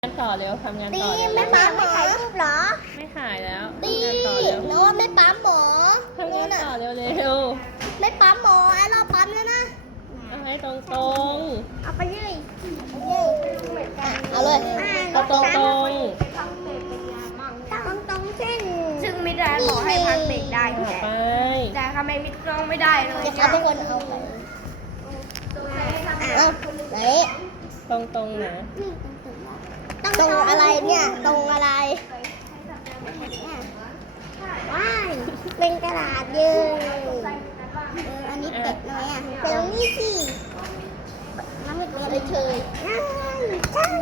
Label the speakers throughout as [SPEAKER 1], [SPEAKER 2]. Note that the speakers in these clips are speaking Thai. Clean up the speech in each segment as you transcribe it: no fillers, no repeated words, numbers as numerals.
[SPEAKER 1] งานต่อเร็วทำงาน
[SPEAKER 2] ตี
[SPEAKER 1] ต่อเร็ว
[SPEAKER 2] ไม่ปั๊มไม่ถ่ายรูปเหรอ
[SPEAKER 1] ไม่ขายแล้ว
[SPEAKER 2] ตี
[SPEAKER 1] ทำงานต่อเร็ว
[SPEAKER 2] โน้ตไม่ปั๊มหมอ
[SPEAKER 1] ทำงานต่อเร็วเร็ว
[SPEAKER 2] ไม่ปั๊มหมอไอ้เราปั๊มแล้วนะ
[SPEAKER 1] เอาให้ตรง
[SPEAKER 2] เอาไปเลยเอาเลย
[SPEAKER 1] ๆเอาตรง
[SPEAKER 2] ตรงเส้น
[SPEAKER 3] ซึ่งไม่ได้หมอให้พักเบรกได้
[SPEAKER 1] ๆ
[SPEAKER 3] อยู่
[SPEAKER 1] ไป
[SPEAKER 3] แล้วแต่ทำไมมิดร้องไม่ได้เลย
[SPEAKER 2] จะเอาทุกคนเอาไปเอาไหน
[SPEAKER 1] ตรงๆนะ
[SPEAKER 2] ตรงอะไรเนี่ยตรงอะไรว้ายเป็นกระดาษเยอะอันนี้เป็ดน้อยอ่ะเป็นนี่สิน้ำมันเลยเฉยนั่นใช่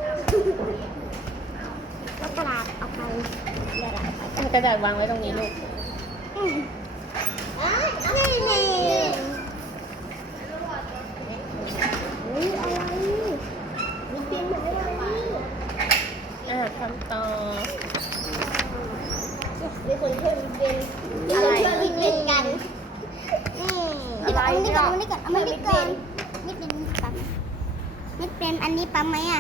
[SPEAKER 2] แล้วกระดาษเอาไปกระดาษ
[SPEAKER 1] เอากระดาษวางไว้ตรงนี้ลูก
[SPEAKER 2] นี่นี่อุ๊ยอะไรมีเตียงเหมือนอะไร
[SPEAKER 1] ทำต่อ
[SPEAKER 2] มีคนช่วยวิเวียนมีคนช่วยวิเวียนกันเอามันนี่ก่อนเอามันนี่ก่อนมิดเป็นปั๊มมิดเป็นอันนี้ปั๊มไหมอ่ะ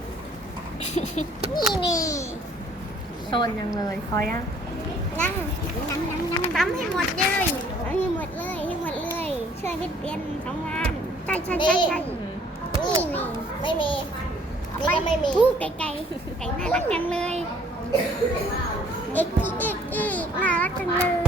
[SPEAKER 2] นี่นี่
[SPEAKER 1] โซนยังเลยพอยัง
[SPEAKER 2] นั่งปั๊มให้หมดเลยให้หมดเลยช่วยมิดเป็นทำงานใช่นี่ไม่มีนี่ก็ไม่มีไก่น่ารักจังเลยเอกน่ารักจังเลย